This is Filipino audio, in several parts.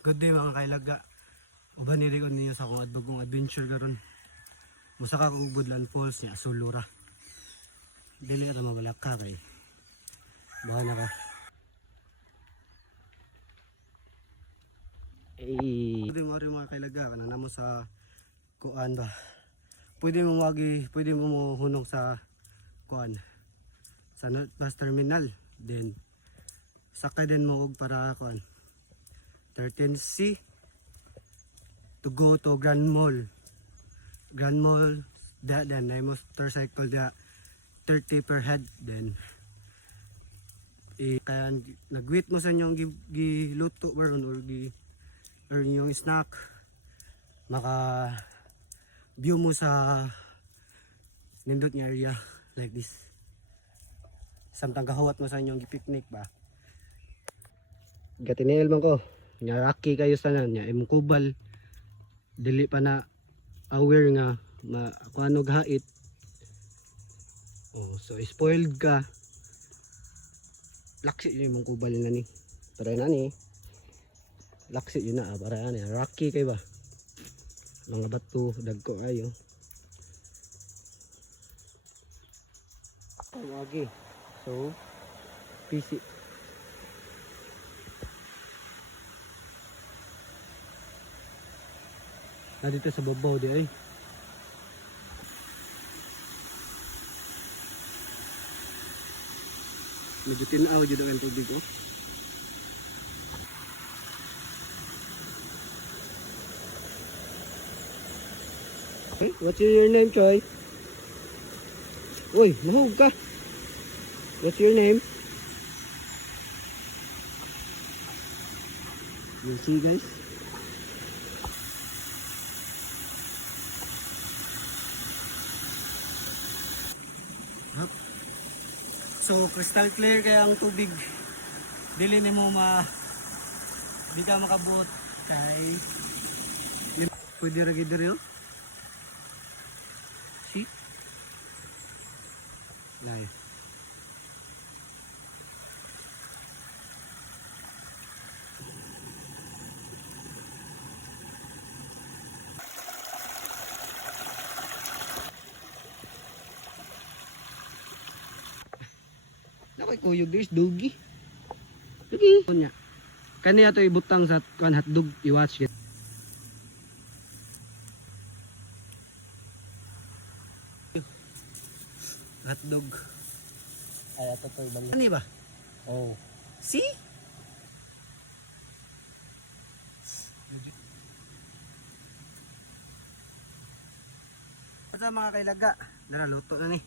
Good day mga kailaga. Uban nirikon ninyo sa akong adbagong adventure karon. Musaka kog Budlan Falls niya Sulura. Dili ato mabalaka kay. Bawa na ka. Pwede mo rin mga kailaga kana namo sa kuan ba. Pwede mo hunong sa kuan sa North Bus Terminal. Then sakay din mo og para kuan 13C to go to Grand Mall. Grand Mall, then I motorcycle da 30 per head. Then kaya nag-wait mo sa inyong giluto or inyong snack, maka view mo sa nindot nga area like this. Samtang gahawat mo sa inyong picnic ba. Gatinel man ko. Nga rocky kayo sa nya imong kubal. Dili pa na aware nga kung ano gahait. Oh, so spoiled ka. Laksi yun imong kubal na ni. Para na ni. Laksi yun na para na rocky kay ba. Mga bato dagko ayo. Okay. So PC na dito sa babaw di ay. Medyo tinaw dito ang tubig ko. Okay, what's your name, Choy? Uy, mahug ka. What's your name? You see guys? So crystal clear kaya ang tubig. Dili nimo di ka makabot kay pwede ra gid diri. See? Nice. Nakoy kuyog guys, dugi. Dugi. Kunya. Kani ato ibutang sa kan hotdog i-watch it. Hotdog. Ay ato to ibang. Ani ba? Oh. See? Ito mga kailaga, naraluto na ni.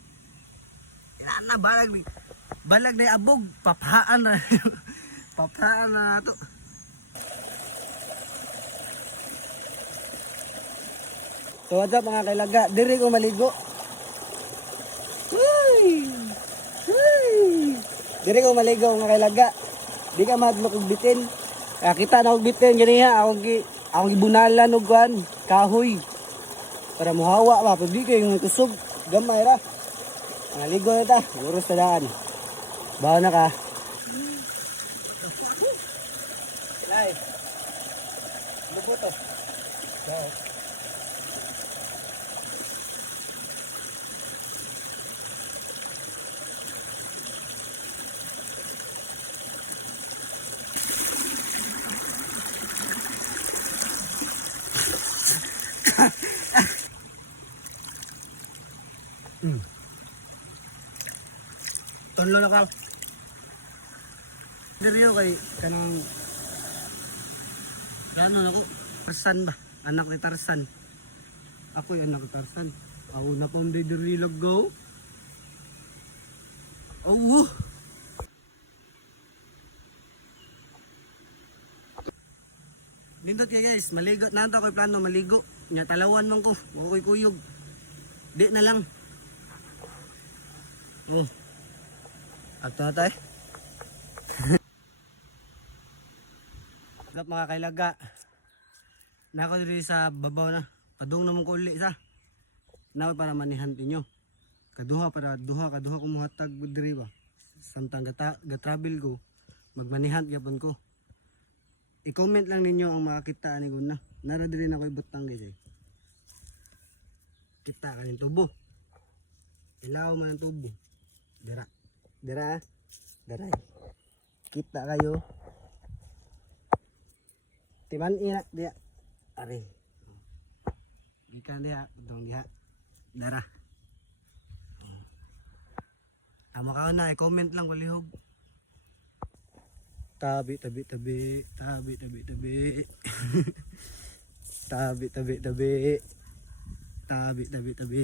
Inana balag na abog, papahaan na. Papahaan na ito. So what's up mga kailaga, diri ko maligo. Diri ko maligo mga kailaga. Di ka madlok og bitin. Kita na og bitin ganiha akong gibunalan og kuan, kahoy. Para muhawa ba, pag di kayo kusog, gamay ra. Naligo na ta, uros na daan. Bawa na ka. Ay, lupo to. Tonlo na ka. Diriyo kay kanang ano nako, Tarzan ba? Anak ni Tarzan. Ako yung anak ni Tarzan. Ako na pang diri lagaw. Oh. Nindot kay guys, maligo na to ko'y plano maligo. Nya talawan man ko, wa ko'y kuyog. Di na lang. Oh. Ato na tayo. Gap mga kailaga. Nako diri sa babaw na. Padung naman ko uli sa. Nako para manihan ninyo. Kaduha ko muhatag diri ba. Samtang ga-travel ko, magmanihan gyapon ko. I-comment lang ninyo ang makakita ni Guna. Nara din ako ibutang guys eh. Kita ka ng tubo. Ilaw man ang tubo. Dira. Dira. Dira. Kita kayo. Timan ina dia. Are. Gikan dia, dong dia. Dara. Amo ka na, i-comment lang walihog. Tabi, tabi, tabi. Tabi, tabi, tabi. Tabi, tabi, tabi. Tabi, tabi, tabi.